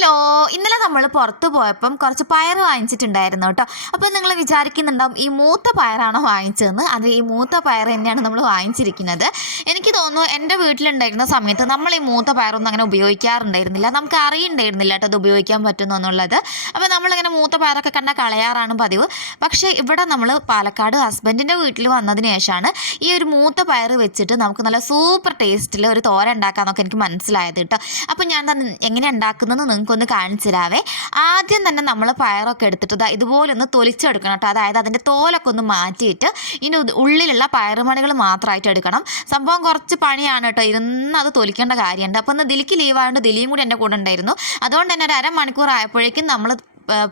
Hello, ഇന്നലെ നമ്മൾ പുറത്ത് പോയപ്പം കുറച്ച് പയർ വാങ്ങിച്ചിട്ടുണ്ടായിരുന്നു കേട്ടോ. അപ്പോൾ നിങ്ങൾ വിചാരിക്കുന്നുണ്ടാവും ഈ മൂത്ത പയറാണോ വാങ്ങിച്ചതെന്ന്. അത് ഈ മൂത്ത പയർ തന്നെയാണ് നമ്മൾ വാങ്ങിച്ചിരിക്കുന്നത്. എനിക്ക് തോന്നുന്നു എൻ്റെ വീട്ടിലുണ്ടായിരുന്ന സമയത്ത് നമ്മൾ ഈ മൂത്ത പയറൊന്നും അങ്ങനെ ഉപയോഗിക്കാറുണ്ടായിരുന്നില്ല. നമുക്ക് അറിയുണ്ടായിരുന്നില്ല കേട്ടോ അത് ഉപയോഗിക്കാൻ പറ്റുന്നു എന്നുള്ളത്. അപ്പോൾ നമ്മളിങ്ങനെ മൂത്ത പയറൊക്കെ കണ്ടാൽ കളയാറാണ് പതിവ്. പക്ഷേ ഇവിടെ നമ്മൾ പാലക്കാട് ഹസ്ബൻഡിൻ്റെ വീട്ടിൽ വന്നതിന് ശേഷമാണ് ഈ ഒരു മൂത്ത പയർ വെച്ചിട്ട് നമുക്ക് നല്ല സൂപ്പർ ടേസ്റ്റിൽ ഒരു തോരൻ ഉണ്ടാക്കാമെന്നൊക്കെ എനിക്ക് മനസ്സിലായത് കേട്ടോ. അപ്പോൾ ഞാൻ എങ്ങനെ ഉണ്ടാക്കുന്നത് നിങ്ങൾക്കൊന്ന് കാണിച്ചു തരാവേ. ആദ്യം തന്നെ നമ്മൾ പയറൊക്കെ എടുത്തിട്ട് ഇതുപോലെ ഒന്ന് തൊലിച്ചെടുക്കണം കേട്ടോ. അതായത് അതിൻ്റെ തോലൊക്കെ ഒന്ന് മാറ്റിയിട്ട് ഇനി ഉള്ളിലുള്ള പയറുമണികൾ മാത്രമായിട്ട് എടുക്കണം. സംഭവം കുറച്ച് പണിയാണ് കേട്ടോ, ഇരുന്ന് അത് തൊലിക്കേണ്ട കാര്യമുണ്ട്. അപ്പോൾ ഒന്ന് ദിലിക്ക് ലീവായതുകൊണ്ട് ദിലിയും കൂടി എൻ്റെ കൂടെ ഉണ്ടായിരുന്നു. അതുകൊണ്ട് തന്നെ ഒരു അരമണിക്കൂർ ആയപ്പോഴേക്കും നമ്മൾ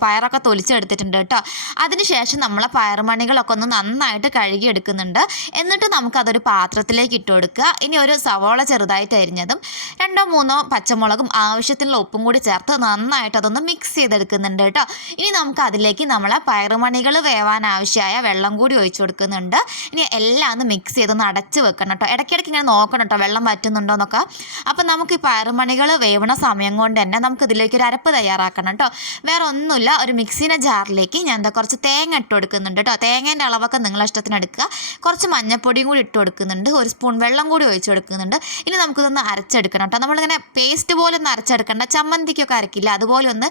പയറൊക്കെ തൊലിച്ചെടുത്തിട്ടുണ്ട് കേട്ടോ. അതിനുശേഷം നമ്മൾ പയറുമണികളൊക്കെ ഒന്ന് നന്നായിട്ട് കഴുകി എടുക്കുന്നുണ്ട്. എന്നിട്ട് നമുക്കതൊരു പാത്രത്തിലേക്ക് ഇട്ട് കൊടുക്കുക. ഇനി ഒരു സവോള ചെറുതായിട്ട് അരിഞ്ഞതും 2-3 പച്ചമുളകും ആവശ്യത്തിനുള്ള ഉപ്പും കൂടി ചേർത്ത് നന്നായിട്ട് അതൊന്ന് മിക്സ് ചെയ്തെടുക്കുന്നുണ്ട് കേട്ടോ. ഇനി നമുക്ക് അതിലേക്ക് നമ്മളെ പയറുമണികൾ വേവാൻ ആവശ്യമായ വെള്ളം കൂടി ഒഴിച്ചു കൊടുക്കുന്നുണ്ട്. ഇനി എല്ലാം ഒന്ന് മിക്സ് ചെയ്തൊന്ന് അടച്ച് വെക്കണം കേട്ടോ. ഇടയ്ക്കിടയ്ക്ക് ഇങ്ങനെ നോക്കണം കേട്ടോ വെള്ളം വറ്റുന്നുണ്ടോ എന്നൊക്കെ. അപ്പം നമുക്ക് ഈ പയറുമണികൾ വേവണ സമയം കൊണ്ട് തന്നെ നമുക്ക് ഇതിലേക്ക് ഒരു അരപ്പ് തയ്യാറാക്കണം കേട്ടോ. വേറെ ഒന്നുമില്ല, ഒരു മിക്സിയുടെ ജാറിലേക്ക് ഞാൻ കുറച്ച് തേങ്ങ ഇട്ട് കൊടുക്കുന്നുണ്ട് കേട്ടോ. തേങ്ങേൻ്റെ അളവൊക്കെ നിങ്ങളുടെ ഇഷ്ടത്തിന് എടുക്കുക. കുറച്ച് മഞ്ഞൾപ്പൊടിയും കൂടി ഇട്ട് കൊടുക്കുന്നുണ്ട്. ഒരു സ്പൂൺ വെള്ളം കൂടി ഒഴിച്ച് കൊടുക്കുന്നുണ്ട്. ഇനി നമുക്കിതൊന്ന് അരച്ചെടുക്കണം കേട്ടോ. നമ്മളിങ്ങനെ പേസ്റ്റ് പോലെ ഒന്ന് അരച്ചെടുക്കേണ്ട, ചമ്മന്തിക്കൊക്കെ അരക്കില്ല അതുപോലെ ഒന്ന്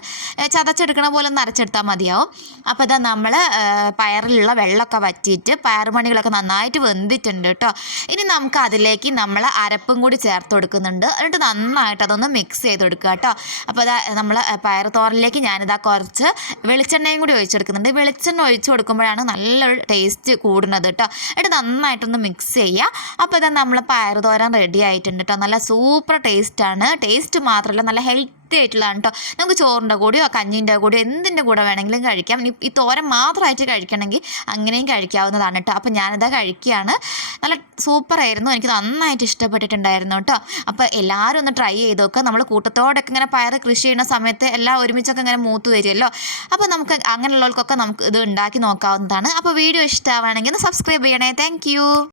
ചതച്ചെടുക്കണ പോലെ ഒന്ന് അരച്ചെടുത്താൽ മതിയാവും. അപ്പോൾ ഇതാ നമ്മൾ പയറിലുള്ള വെള്ളമൊക്കെ വറ്റിയിട്ട് പയറുമണികളൊക്കെ നന്നായിട്ട് വെന്തിട്ടുണ്ട് കേട്ടോ. ഇനി നമുക്ക് അതിലേക്ക് നമ്മൾ അരപ്പും കൂടി ചേർത്ത് കൊടുക്കുന്നുണ്ട്. എന്നിട്ട് നന്നായിട്ട് അതൊന്ന് മിക്സ് ചെയ്ത് കൊടുക്കുക കേട്ടോ. അപ്പോൾ ഇതാ നമ്മൾ പയർ തോരനിലേക്ക് ഞാനിതാ കുറച്ച് വെളിച്ചെണ്ണയും കൂടി ഒഴിച്ചെടുക്കുന്നുണ്ട്. വെളിച്ചെണ്ണ ഒഴിച്ച് കൊടുക്കുമ്പോഴാണ് നല്ലൊരു ടേസ്റ്റ് കൂടുന്നത് കേട്ടോ. എന്നിട്ട് നന്നായിട്ടൊന്ന് മിക്സ് ചെയ്യുക. അപ്പോൾ ഇതാ നമ്മൾ പയർ തോരൻ റെഡി ആയിട്ടുണ്ട് കേട്ടോ. നല്ല സൂപ്പർ ടേസ്റ്റാണ്. ടേസ്റ്റ് മാത്രമല്ല നല്ല ഹെൽത്തി ആയിട്ടുള്ളതാണ് കേട്ടോ. നമുക്ക് ചോറിൻ്റെ കൂടെയോ കഞ്ഞീൻ്റെ കൂടെയോ എന്തിൻ്റെ കൂടെ വേണമെങ്കിലും കഴിക്കാം. ഈ തോരൻ മാത്രമായിട്ട് കഴിക്കണമെങ്കിൽ അങ്ങനെയും കഴിക്കാവുന്നതാണ് കേട്ടോ. അപ്പോൾ ഞാനിതാ കഴിക്കുകയാണ്. നല്ല സൂപ്പറായിരുന്നു, എനിക്ക് നന്നായിട്ട് ഇഷ്ടപ്പെട്ടിട്ടുണ്ടായിരുന്നു കേട്ടോ. അപ്പോൾ എല്ലാവരും ഒന്ന് ട്രൈ ചെയ്ത് നോക്കുക. നമ്മൾ കൂട്ടത്തോടൊക്കെ ഇങ്ങനെ പയർ കൃഷി ചെയ്യുന്ന സമയത്ത് എല്ലാം ഒരുമിച്ചൊക്കെ ഇങ്ങനെ മൂത്ത് വരുമല്ലോ. അപ്പോൾ നമുക്ക് അങ്ങനെയുള്ളവർക്കൊക്കെ നമുക്ക് ഇത് ഉണ്ടാക്കി നോക്കാവുന്നതാണ്. അപ്പോൾ വീഡിയോ ഇഷ്ടമാവുകയാണെങ്കിൽ ഒന്ന് സബ്സ്ക്രൈബ് ചെയ്യണേ. താങ്ക്